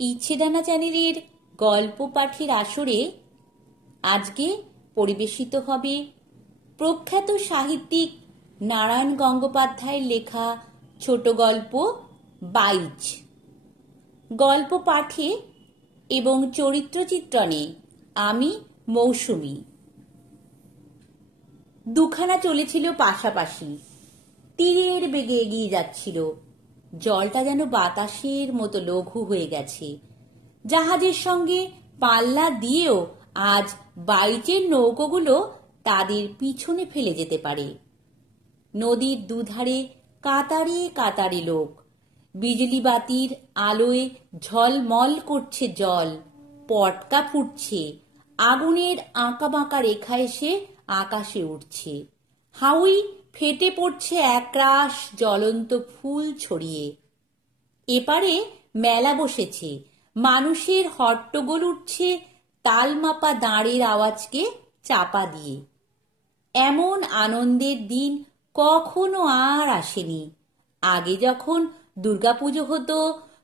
ইচ্ছেদানা চ্যানেলের গল্প পাঠের আসরে আজকে পরিবেশিত হবে প্রখ্যাত সাহিত্যিক নারায়ণ গঙ্গোপাধ্যায়ের লেখা ছোট গল্প বাইচ। গল্প পাঠে এবং চরিত্রচিত্রণে আমি মৌসুমী। দুখানা চলেছিল পাশাপাশি, তীরের বেগে এগিয়ে যাচ্ছিল। জলটা যেন বাতাসের মতো লঘু হয়ে গেছে। জাহাজের সঙ্গে পাল্লা দিয়েও আজ বাইচের নৌকোগুলো তাদের পিছনে ফেলে যেতে পারে। নদীর দুধারে কাতারে কাতারে লোক, বিজলি বাতির আলোয় ঝলমল করছে জল, পটকা ফুটছে, আগুনের আঁকা বাঁকা রেখা এসে আকাশে উঠছে। হাউই ফেটে পড়ছে একরাশ জ্বলন্ত ফুল ছড়িয়ে। এপারে মেলা বসেছে, মানুষের হট্টগোল উঠছে তালমাপা দাঁড়ের আওয়াজকে চাপা দিয়ে। এমন আনন্দের দিন কখনো আর আসেনি। আগে যখন দুর্গাপুজো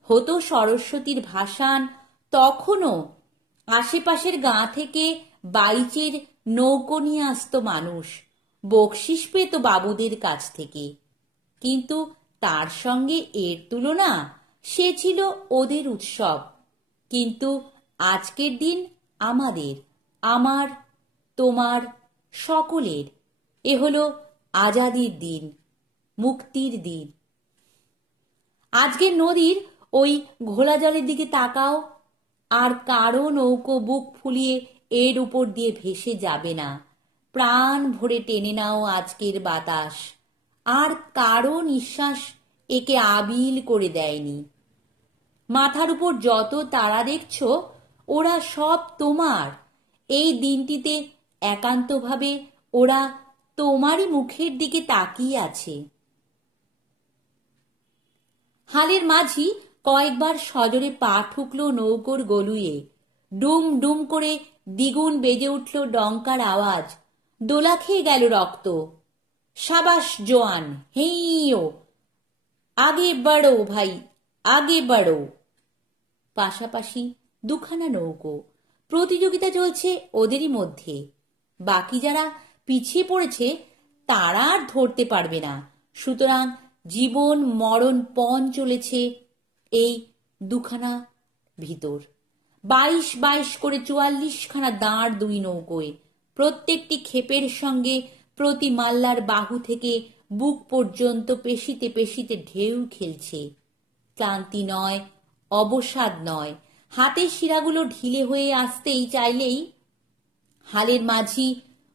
হতো সরস্বতীর ভাসান, তখনও আশেপাশের গাঁ থেকে বাইচের নৌকো নিয়ে আসতো মানুষ, বকশিস পেত বাবুদের কাছ থেকে। কিন্তু তার সঙ্গে এর তুলনা, সে ছিল ওদের উৎসব। কিন্তু আজকের দিন আমাদের, আমার, তোমার, সকলের। এ হলো আজাদির দিন, মুক্তির দিন। আজকের নদীর ওই ঘোলা জলের দিকে তাকাও, আর কারো নৌকো বুক ফুলিয়ে এর উপর দিয়ে ভেসে যাবে না। প্রাণ ভরে টেনে নাও আজকের বাতাস, আর কারো নিঃশ্বাস একে আবিল করে দেয়নি। মাথার উপর যত তারা দেখছ, ওরা সব তোমার। এই দিনটিতে একান্তভাবে ওরা তোমারই মুখের দিকে তাকিয়ে আছে। হালের মাঝি কয়েকবার সজোরে পা ঠুকল নৌকোর গলুয়ে। ডুম ডুম করে দ্বিগুণ বেজে উঠল ডঙ্কার আওয়াজ। দোলা খেয়ে গেল রক্ত। সাবাস জোয়ান, হেইও, আগে বাড়ো ভাই, আগে বাড়ো। পাশাপাশি দুখানা নৌকো, প্রতিযোগিতা চলছে ওদেরই মধ্যে। বাকি যারা পিছিয়ে পড়েছে তারা আর ধরতে পারবে না। সুতরাং জীবন মরণ পণ চলেছে এই দুখানা ভিতর। 22 করে 44খানা দাঁড় দুই নৌকোয়। প্রত্যেকটি ক্ষেপের সঙ্গে প্রতি মাল্লার বাহু থেকে বুক পর্যন্ত পেশিতে পেশিতে ঢেউ খেলছে। ক্লান্তি নয়, অবসাদ নয়। হাতের শিরাগুলো ঢিলে হয়ে আসতেই চাইলেই হালের মাঝি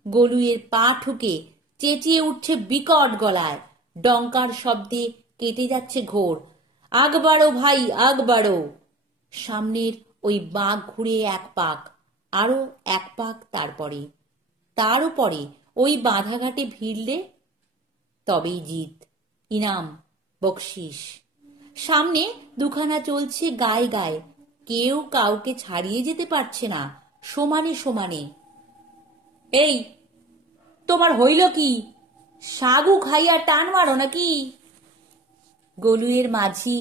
গলুয়ের পা ঠুকে চেঁচিয়ে উঠছে বিকট গলায়। ডঙ্কার শব্দে কেটে যাচ্ছে ঘোর। আগ বাড়ো ভাই, আগ বাড়ো। সামনের ওই বাঁক ঘুরে এক পাক, আরো এক পাক, তারপরে তারও পরে ওই বাঁধাঘাটে ভিড়লে তবেই জিত, ইনাম, বকশিস। সামনে দুখানা চলছে গায়ে গায়ে, কেউ কাউকে ছাড়িয়ে যেতে পারছে না, সমানে সমানে। এই, তোমার হইল কি? সাগু খাইয়া টান মারো নাকি? গলুয়ের মাঝি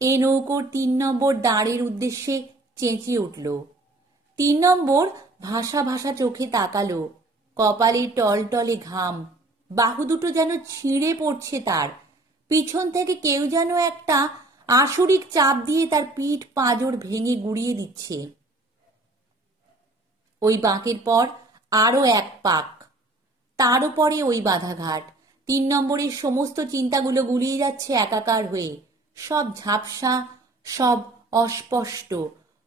এ নৌকোর 3 নম্বর দাঁড়ের উদ্দেশ্যে চেঁচিয়ে উঠল। 3 নম্বর ভাসা ভাসা চোখে তাকালো। কপালে টলটলে ঘাম, বাহু দুটো যেন ছিঁড়ে পড়ছে তার। পিছন থেকে কেউ যেন একটা আসুরিক চাপ দিয়ে তার পিঠ পাঁজর ভেঙে গুড়িয়ে দিচ্ছে। ওই বাঁকের পর আরো এক পাক, তার উপরে ওই বাধাঘাট। 3 নম্বরের সমস্ত চিন্তাগুলো গুলিয়ে যাচ্ছে একাকার হয়ে। সব ঝাপসা, সব অস্পষ্ট,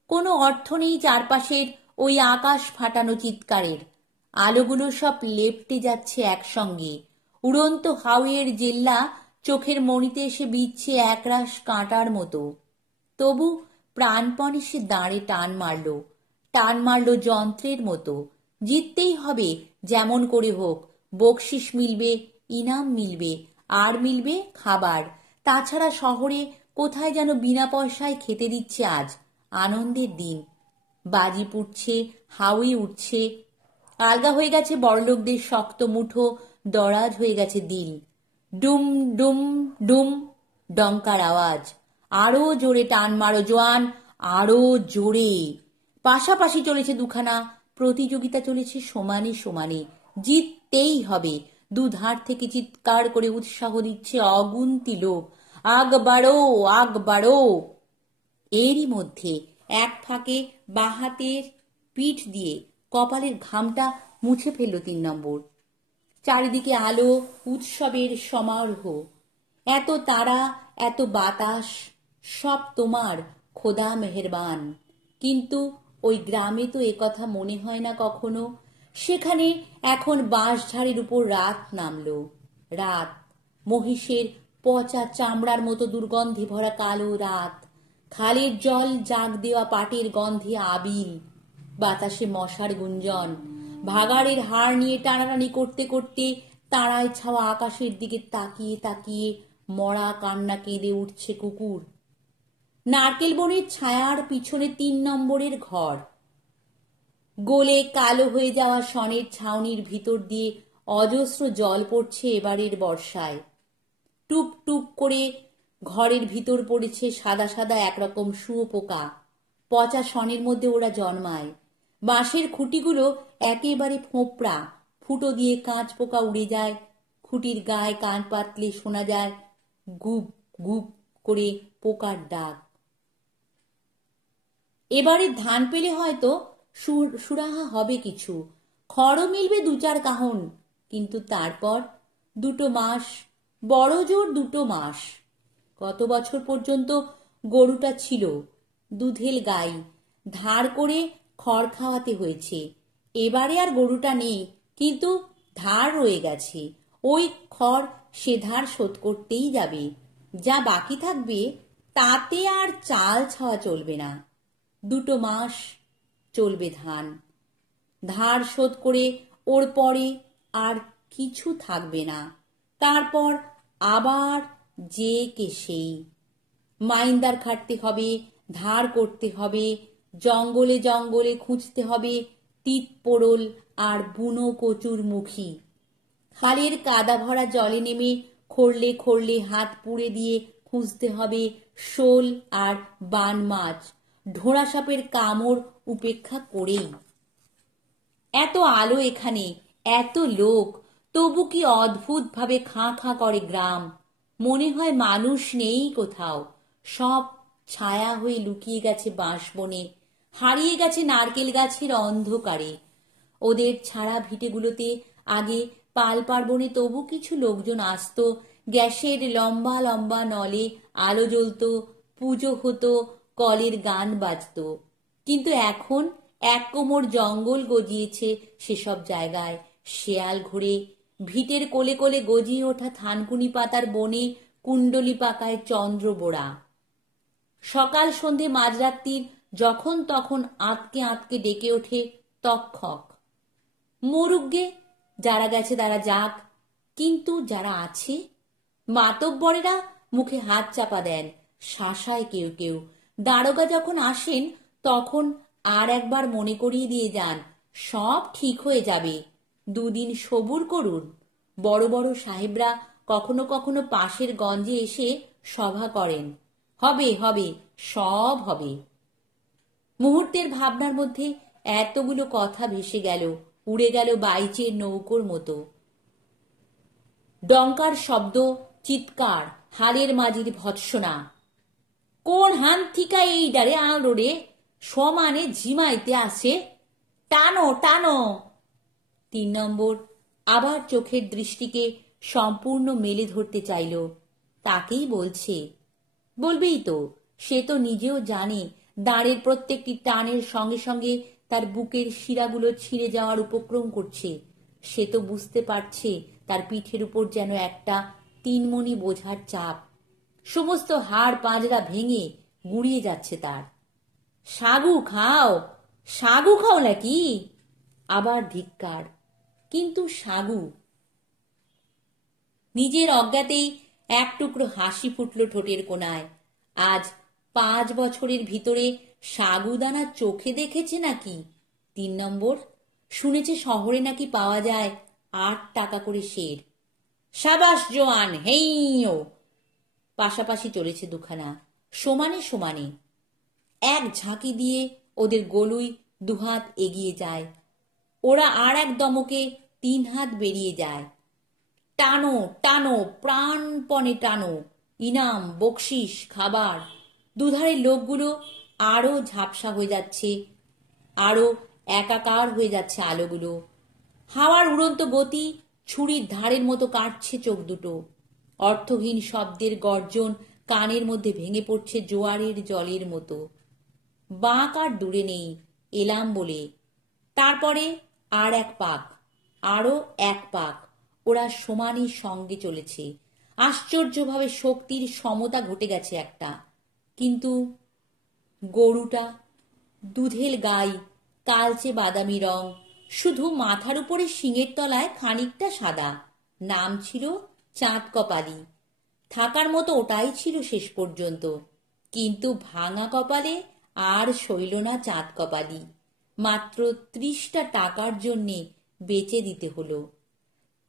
কোনো অর্থ নেই চারপাশের ওই আকাশ ফাটানো চিৎকারের। আলোগুলো সব লেপ্টে যাচ্ছে একসঙ্গে। উড়ন্ত হাউয়ের জেল্লা চোখের মণিতে এসে বিচ্ছে একরাশ কাঁটার মতো। তবু প্রাণপণে সে দাঁড়ে টান মারল যন্ত্রের মতো। জিততেই হবে যেমন করে হোক। বকশিস মিলবে, ইনাম মিলবে, আর মিলবে খাবার। তাছাড়া শহরে কোথায় যেন বিনা পয়সায় খেতে দিচ্ছে আজ। আনন্দের দিন। বাজি পুড়ছে, হাউই উঠছে। আলগা হয়ে গেছে বড়লোকদের শক্ত মুঠো, দরাজ হয়ে গেছে দিল। ডুম ডুম ডুম, ডঙ্কার আওয়াজ। আরো জোরে টান মারো জোয়ান, আরো জোরে। পাশাপাশি চলেছে দুখানা, প্রতিযোগিতা চলেছে সমানে সমানে, জিততেই হবে। দুধার থেকে চিৎকার করে উৎসাহ দিচ্ছে অগুন্তি লোক, আগ বাড়ো, আগ বাড়ো। এরই মধ্যে এক ফাঁকে বাঁ হাতের পিঠ দিয়ে কপালের ঘামটা মুছে ফেলল ৩ নম্বর। চারিদিকে আলো, উৎসবের সমারোহ। এত তারা, এত বাতাস, সব তোমার খোদা মেহেরবান। কিন্তু ওই গ্রামে তো একথা মনে হয় না কখনো। সেখানে এখন বাঁশঝাড়ের উপর রাত নামল। রাত, মহিষের পচা চামড়ার মতো দুর্গন্ধে ভরা কালো রাত। খালের জল জাগ দেওয়া পাটের গন্ধে আবিল। বাতাসে মশার গুঞ্জন। ভাগাড়ের হাড় নিয়ে টানাটানি করতে করতে তারায় ছাওয়া আকাশের দিকে তাকিয়ে তাকিয়ে মরা কান্না কেঁদে উঠছে কুকুর। নারকেল বনের ছায়ার পিছনে ৩ নম্বরের ঘর। গোলে কালো হয়ে যাওয়া সনের ছাউনির ভিতর দিয়ে অজস্র জল পড়ছে এবারের বর্ষায়। টুপ টুপ করে ঘরের ভিতর পড়েছে সাদা সাদা একরকম শুঁয়োপোকা। পচা সনের মধ্যে ওরা জন্মায়। বাঁশের খুঁটিগুলো একেবারে ফোঁপড়া, ফুটো দিয়ে কাঁচ পোকা উড়ে যায়। খুঁটির গায়ে কান পাতলে শোনা যায় গুপ গুপ করে পোকার ডাক। এবারে ধান পেলে হয়তো সুরাহা হবে কিছু, খড়ও মিলবে ২-৪ কাহন। কিন্তু তারপর ২ মাস, বড় জোর ২ মাস। গত বছর পর্যন্ত গরুটা ছিল দুধেল গাই, ধার করে খড় খাওয়াতে হয়েছে। এবারে আর গরুটা নেই, কিন্তু ধার রয়ে গেছে। ওই খড় সে ধার শোধ করতেই যাবে। যা বাকি থাকবে তাতে আর চাল ছাওয়া চলবে না। ২ মাস চলবে ধান। ধার শোধ করে ওর পরে আর কিছু থাকবে না। তারপর আবার যে কে সেই। মাইন্দার খাটতে হবে, ধার করতে হবে, জঙ্গলে জঙ্গলে খুঁজতে হবে তিত পোড়ল আর বুনো কচুর মুখী। খালের কাদা ভরা জলে নেমে খরলে খরলে হাত পুড়ে দিয়ে খুঁজতে হবে শোল আর বান মাছ, ঢোড়া সাপের কামড় উপেক্ষা করেই। এত আলো এখানে, এত লোক, তবু কি অদ্ভুতভাবে খাঁ খাঁ করে গ্রাম। মনে হয় মানুষ নেই কোথাও। সব ছায়া হয়ে লুকিয়ে গেছে বাঁশবনে, হারিয়ে গেছে নারকেল গাছের অন্ধকারে। ওদের ছাড়া ভিটেগুলোতে আগে পাল পার্বণে তবু কিছু লোকজন আসতো। গ্যাসের লম্বা লম্বা নলে আলো জ্বলত, পুজো হতো, কলের গান বাজত। কিন্তু এখন এক কোমর জঙ্গল গজিয়েছে সেসব জায়গায়। শেয়াল ঘুরে, ভিটের কোলে কোলে গজিয়ে ওঠা থানকুনি পাতার বনে কুণ্ডলি পাকায় চন্দ্র বোড়া। সকাল সন্ধে মাঝরাত্রির যখন তখন আঁতকে আঁতকে ডেকে ওঠে তক্ষক। মরুগ্গে, যারা গেছে তারা যাক, কিন্তু যারা আছে, মাতব্বরেরা মুখে হাত চাপা দেন, শাসায় কেউ কেউ। দারোগা যখন আসেন তখন আর একবার মনে করিয়ে দিয়ে যান, সব ঠিক হয়ে যাবে, 2 দিন সবুর করুন। বড় বড় সাহেবরা কখনো কখনো পাশের গঞ্জে এসে সভা করেন, হবে হবে, সব হবে। মুহূর্তের ভাবনার মধ্যে এতগুলো কথা ভেসে গেল, উড়ে গেল বাইচের নৌকোর মতো। ডঙ্কার শব্দ, চিৎকার, হালের মাঝির ভৎসনা। কোন হান থিকা এই ডারে আলো রে, সমানে ঝিমাইতে আসে, টানো টানো। ৩ নম্বর আবার চোখের দৃষ্টিকে সম্পূর্ণ মেলে ধরতে চাইল। তাকেই বলছে, বলবেই তো। সে তো নিজেও জানে দাঁড়ের প্রত্যেকটি টানের সঙ্গে সঙ্গে তার বুকের শিরাগুলো ছিঁড়ে যাওয়ার উপক্রম করছে। সে তো বুঝতে পারছে তার পিঠের উপর যেন একটা 3 মণি বোঝার চাপ। সমস্ত হাড় পাঁজরা ভেঙে গুঁড়িয়ে যাচ্ছে তার। সাগু খাও, সাগু খাও নাকি? আবার ধিক্কার। কিন্তু সাগু। নিজের অজ্ঞাতেই এক টুকরো হাসি ফুটল ঠোঁটের কোণায়। আজ 5 বছরের ভিতরে সাগুদানা চোখে দেখেছে নাকি? 3 নম্বর শুনেছে শহরে নাকি পাওয়া যায় 8 টাকা করে সের। সাবাস জোয়ান, হেইও। পাশাপাশি চলেছে দুখানা, সমানে সমানে। এক ঝাঁকি দিয়ে ওদের গলুই দুহাত এগিয়ে যায়। ওরা আর এক দমকে 3 হাত বেরিয়ে যায়। টানো টানো, প্রাণপণে টানো, ইনাম, বকশিস, খাবার। দুধারের লোকগুলো আরো ঝাপসা হয়ে যাচ্ছে, আরো একাকার হয়ে যাচ্ছে আলোগুলো। হাওয়ার উড়ন্ত গতি ছুরির ধারের মতো কাটছে চোখ দুটো। অর্থহীন শব্দের গর্জন কানের মধ্যে ভেঙে পড়ছে জোয়ারের জলের মতো। বাঁক আর দূরে নেই, এলাম বলে। তারপরে আর এক পাক, আরো এক পাক। ওরা সমানই সঙ্গে চলেছে। আশ্চর্যভাবে শক্তির সমতা ঘটে গেছে একটা। কিন্তু গরুটা, দুধেল গাই, কালচে বাদামি রং, শুধু মাথার উপরে শিঙের তলায় খানিকটা সাদা। নাম ছিল চাঁদ কপালি। থাকার মতো ওটাই ছিল শেষ পর্যন্ত। কিন্তু ভাঙা কপালে আর সইল না চাঁদ কপালি। মাত্র 30টা টাকার জন্যে বেচে দিতে হলো।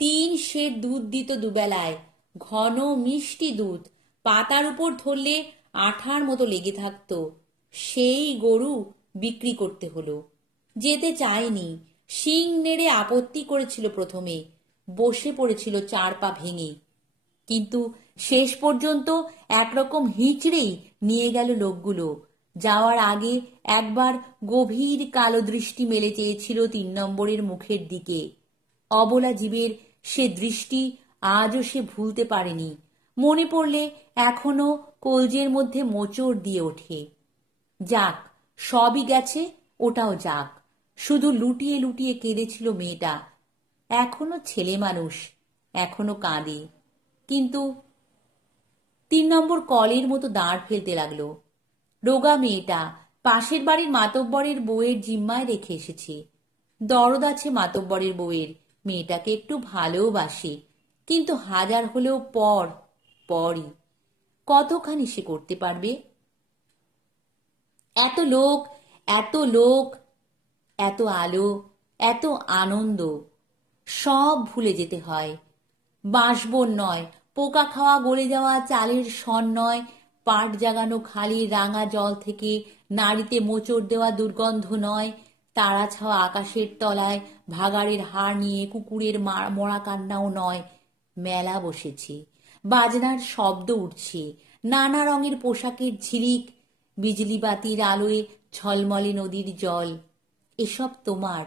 3 সের দুধ দিত দুবেলায়, ঘন মিষ্টি দুধ। পাতার উপর ধরলে আঠার মতো লেগে থাকত। সেই গরু বিক্রি করতে হলো। যেতে চায়নি, শিং নেড়ে আপত্তি করেছিল প্রথমে, বসে পড়েছিল 4 পা ভেঙে। কিন্তু শেষ পর্যন্ত একরকম হিচড়েই নিয়ে গেল লোকগুলো। যাওয়ার আগে একবার গভীর কালো দৃষ্টি মেলে চেয়েছিল 3 নম্বরের মুখের দিকে। অবলা জীবের সে দৃষ্টি আজও সে ভুলতে পারেনি। মনে পড়লে এখনো কলজের মধ্যে মোচড় দিয়ে ওঠে। যাক, সবই গেছে, ওটাও যাক। শুধু লুটিয়ে লুটিয়ে কেঁদেছিল মেয়েটা। এখনো ছেলে মানুষ, এখনো কাঁদে। কিন্তু 3 নম্বর কলের মতো দাঁড় ফেলতে লাগলো। রোগা মেয়েটা পাশের বাড়ির মাতব্বরের বউয়ের জিম্মায় রেখে এসেছে। দরদ আছে মাতব্বরের বউয়ের, মেয়েটাকে একটু ভালোবাসে। কিন্তু হাজার হলেও পরই। কতখানি সে করতে পারবে? এত লোক, এত লোক, এত আলো, এত আনন্দ, সব ভুলে যেতে হয়। বাঁশবন নয়, পোকা খাওয়া গলে যাওয়া চালের সন নয়, পাট জাগানো খালি রাঙা জল থেকে নাড়িতে মোচড় দেওয়া দুর্গন্ধ নয়, তারা ছাওয়া আকাশের তলায় ভাগাড়ের হাড় নিয়ে কুকুরের মরা কান্নাও নয়। মেলা বসেছে, বাজনার শব্দ উঠছে, নানা রঙের পোশাকের ঝিলিক, বিজলি বাতির আলোয় ঝলমলে নদীর জল। এসব তোমার,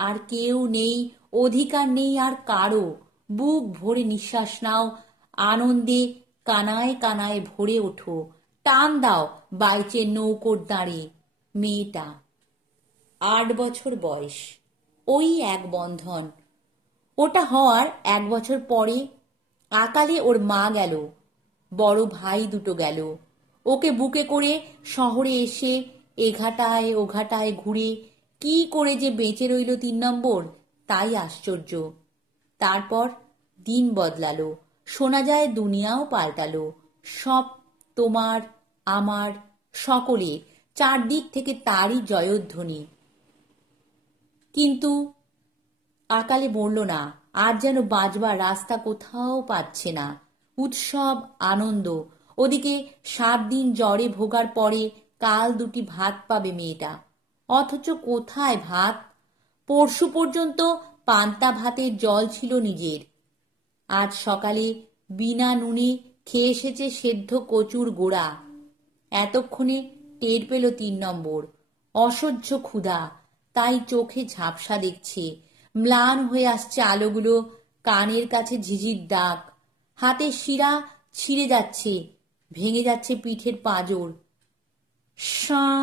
আর কেউ নেই, অধিকার নেই আর কারো। বুক ভরে নিঃশ্বাস নাও, আনন্দে কানায় কানায় ভরে ওঠো। টান দাও বাইচের নৌকোর দাঁড়ে। মেয়েটা 8 বছর বয়স, ওই এক বন্ধন। ওটা হওয়ার 1 বছর পরে আকালে ওর মা গেল, বড় ভাই দুটো গেল। ওকে বুকে করে শহরে এসে এঘাটায় ওঘাটায় ঘুরে কি করে যে বেঁচে রইল 3 নম্বর, তাই আশ্চর্য। তারপর দিন বদলালো, শোনা যায় দুনিয়াও পাল্টালো। সব তোমার, আমার, সকলে, চারদিক থেকে তারই জয়ধ্বনি। কিন্তু আকালে মরল না। আর যেন বাঁচবার রাস্তা কোথাও পাচ্ছে না। উৎসব, আনন্দ। ওদিকে 7 দিন জ্বরে ভোগার পরে কাল 2টি ভাত পাবে মেয়েটা। অথচ কোথায় ভাত? পরশু পর্যন্ত পান্তা ভাতের জল ছিল নিজের। আজ সকালে বিনা নুনে খেয়ে এসেছে সেদ্ধ কচুর গোড়া। এতক্ষণে টের পেল 3 নম্বর। অসহ্য ক্ষুধা, তাই চোখে ঝাপসা দেখছে। ম্লান হয়ে আসছে আলোগুলো, কানের কাছে ঝিঝির ডাক। হাতের শিরা ছিঁড়ে যাচ্ছে, ভেঙে যাচ্ছে পিঠের পাঁজর। সাঁ,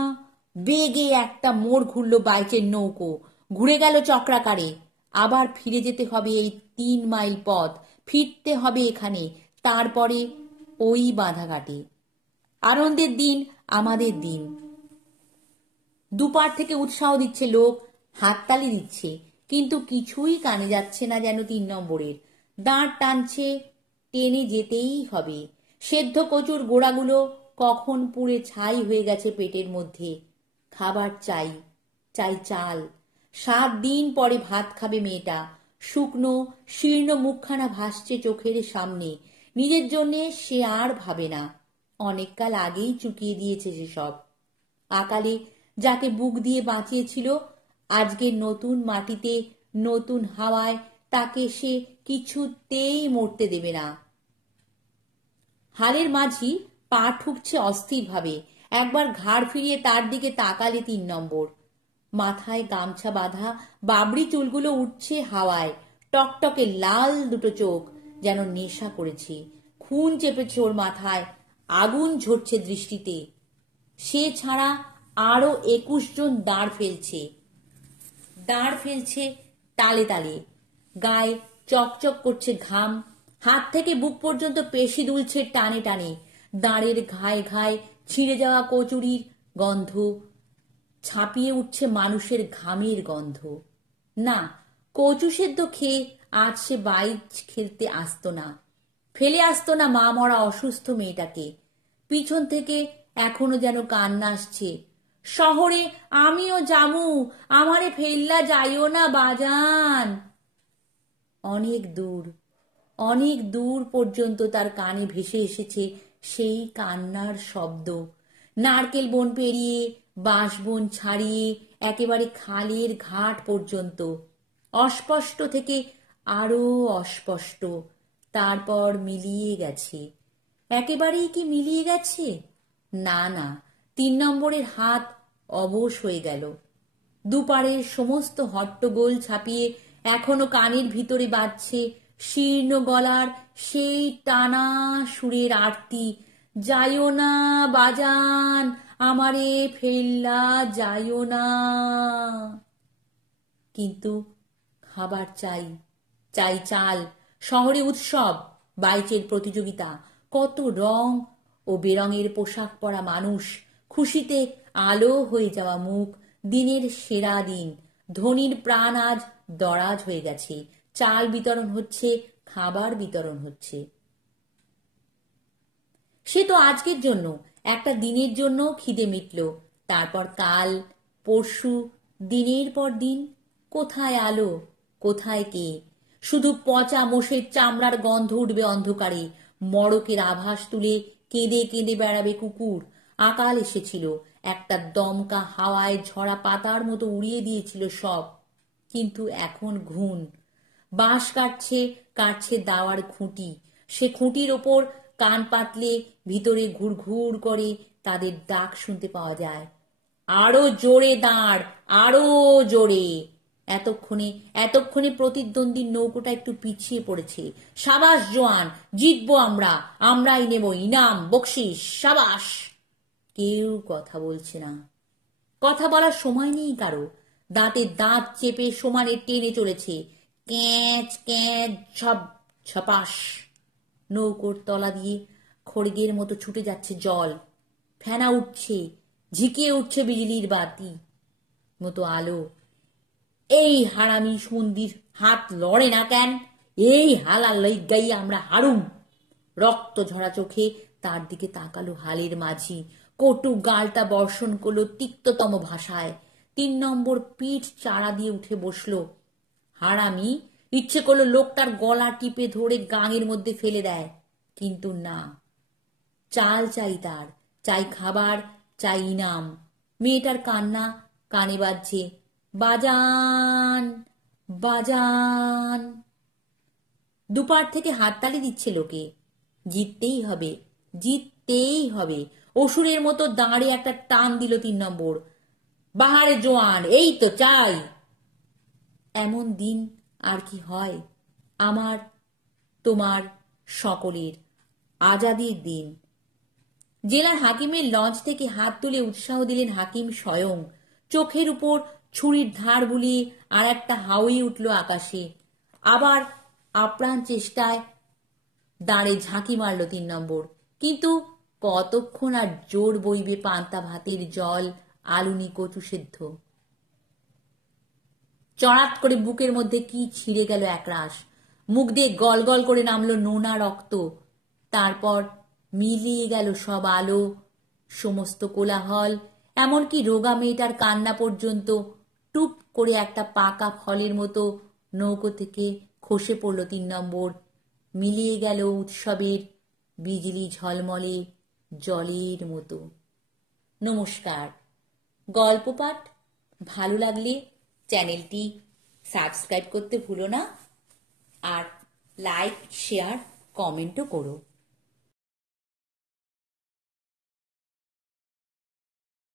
বেগে একটা মোড় ঘুরল বাইচের নৌকো, ঘুরে গেল চক্রাকারে। আবার ফিরে যেতে হবে এই 3 মাইল পথ, ফিরতে হবে এখানে, তারপরে ওই বাঁধাঘাটে। আনন্দের দিন, আমাদের দিন। দুপার থেকে উৎসাহ দিচ্ছে লোক, হাততালি দিচ্ছে, কিন্তু কিছুই কানে যাচ্ছে না যেন 3 নম্বরের। দাঁড় টানছে, টেনে যেতেই হবে। সেদ্ধ কচুর গোড়াগুলো কখন পুড়ে ছাই হয়ে গেছে পেটের মধ্যে। খাবার চাই, চাই চাল। 7 দিন পরে ভাত খাবে মেয়েটা। শুকনো শীর্ণ মুখখানা ভাসছে চোখের সামনে। নিজের জন্যে সে আর ভাবে না, অনেককাল আগেই চুকিয়ে দিয়েছে সেসব। আকালে যাকে বুক দিয়ে বাঁচিয়েছিল, আজকের নতুন মাটিতে নতুন হাওয়ায় তাকে সে কিছুতেই মরতে দেবে না। হালের মাঝি পা ঠুকছে অস্থিরভাবে। একবার ঘাড় ফিরিয়ে তার দিকে তাকালে ৩ নম্বর। মাথায় গামছা বাঁধা বাবরি চুলগুলো উঠছে হাওয়ায়, টকটকে লাল দুটো চোখ যেন নেশা করেছে। খুন চেপেছে ওর মাথায়, আগুন ঝরছে দৃষ্টিতে। সে ছাড়া আরো ২১ জন দাঁড় ফেলছে তালে তালে। গায়ে চকচক করছে ঘাম, হাত থেকে বুক পর্যন্ত পেশি দুলছে টানে টানে। দাঁড়ের ঘায়ে ঘায়ে ছিঁড়ে যাওয়া কচুরির গন্ধ, ছাপিয়ে উঠছে মানুষের ঘামের গন্ধ। না, কচু সেদ্ধ খেয়ে আজ সে বাইচ খেলতে আসতো না, ফেলে আসতো না মা মরা অসুস্থ মেয়েটাকে। পিছন থেকে এখনো যেন কান্না আসছে, শহরে আমিও যামু, আমারে ফেললা যাইও না বাজান। অনেক দূর পর্যন্ত তার কানে ভেসে এসেছে সেই কান্নার শব্দ। নারকেল বন পেরিয়ে, বাঁশবন ছাড়িয়ে একেবারে খালের ঘাট পর্যন্ত, অস্পষ্ট থেকে আরো অস্পষ্ট, তারপর মিলিয়ে গেছে। একেবারেই কি মিলিয়ে গেছে? না না, ৩ নম্বরের হাত অবশ হয়ে গেল। দুপারের সমস্ত হট্টগোল ছাপিয়ে এখনো কানের ভিতরে বাজছে শীর্ণ গলার সেই টানা সুরের আরতি, যাইও না বাজান, আমারে ফেললা যাইও না। কিন্তু খাবার চাই, চাল। শহরে উৎসব, বাইচের প্রতিযোগিতা, কত রং ও বেরঙের পোশাক পরা মানুষ, খুশিতে আলো হয়ে যাওয়া মুখ। দিনের সেরা দিন। ধনীর প্রাণ আজ দরাজ হয়ে গেছে। চাল বিতরণ হচ্ছে, খাবার বিতরণ হচ্ছে। সে তো আজকের জন্য, একটা দিনের জন্য খিদে মিটল। তারপর কাল, পরশু, দিনের পর দিন। কোথায় আলো, কোথায় কে? শুধু পচা মোষের চামড়ার গন্ধ উঠবে অন্ধকারে। মড়কের আভাস তুলে কেঁদে কেঁদে বেড়াবে কুকুর। আকাল এসেছিল, একটা দমকা হাওয়ায় ঝরা পাতার মতো উড়িয়ে দিয়েছিল সব। কিন্তু এখন ঘুণ। বাঁশ কাটছে দাওয়ার খুঁটি। সে খুঁটির ওপর কান পাতলে ভিতরে ঘুরঘুর করে তাদের ডাক শুনতে পাওয়া যায়। আরো জোরে দাঁড়, আরো জোরে। এতক্ষণে প্রতিদ্বন্দ্বীর নৌকোটা একটু পিছিয়ে পড়েছে। সাবাস জোয়ান, জিতবো আমরাই নেব ইনাম, বকশিস, সাবাস। কেউ কথা বলছে না। কথা বলার সময় নেই কারো। দাঁতে দাঁত চেপে সমানে টেনে চলেছে। ক্যাঁচ ক্যাঁচ, ঝপ ঝপাস। নৌকোর তলা দিয়ে খড়গের মতো ছুটে যাচ্ছে জল। ফেনা উঠছে, ঝিকিয়ে উঠছে বিজলির বাতি মতো আলো। এই হারামি সন্ধির হাত লড়ে না কেন? এই হালা লইগাই আমরা হারুম। রক্ত ঝরা চোখে তার দিকে তাকালো হালের মাঝি। কটু গালটা বর্ষণ করলো তিক্ততম ভাষায়। ৩ নম্বর পিঠ চাড়া দিয়ে উঠে বসলো। হারামি ইচ্ছে করলো লোকটার গলা টিপে ধরে গাঙের মধ্যে ফেলে দেয়, কিন্তু না। চাল চাই তার, চাই খাবার, চাই ইনাম। মেয়েটার কান্না কানে বাজছে, বাজান বাজান। দুপার থেকে হাততালি দিচ্ছে লোকে। জিততেই হবে, জিততেই হবে। অসুরের মতো দাঁড়িয়ে একটা টান দিল ৩ নম্বর। বাহারে জোয়ান, এই তো চাই। এমন দিন আর কি হয়? আমার, তোমার, সকলের আজাদির দিন। জেলার হাকিমের লঞ্চ থেকে হাত তুলে উৎসাহ দিলেন হাকিম স্বয়ং। চোখের উপর ছুরির ধার বুলিয়ে আর একটা হাওয়াই উঠল আকাশে। আবার আপ্রাণ চেষ্টায় দাঁড়ে ঝাঁকি মারল ৩ নম্বর। কিন্তু কতক্ষণ আর জোর বইবে পান্তা ভাতের জল, আলুনি কচু সেদ্ধ। চড়াত করে বুকের মধ্যে কি ছিঁড়ে গেল একরাশ। মুখ দিয়ে গল গল করে নামলো নোনা রক্ত। তারপর মিলিয়ে গেল সব আলো, সমস্ত কোলাহল, এমনকি রোগা মেয়েটার কান্না পর্যন্ত। টুপ করে একটা পাকা ফলের মতো নৌকো থেকে খসে পড়ল ৩ নম্বর। মিলিয়ে গেল উৎসবের বিজলি ঝলমলে জলের মতো। নমস্কার। গল্প পাঠ ভালো লাগলে চ্যানেলটি সাবস্ক্রাইব করতে ভুলো না, আর লাইক শেয়ার কমেন্টও করো।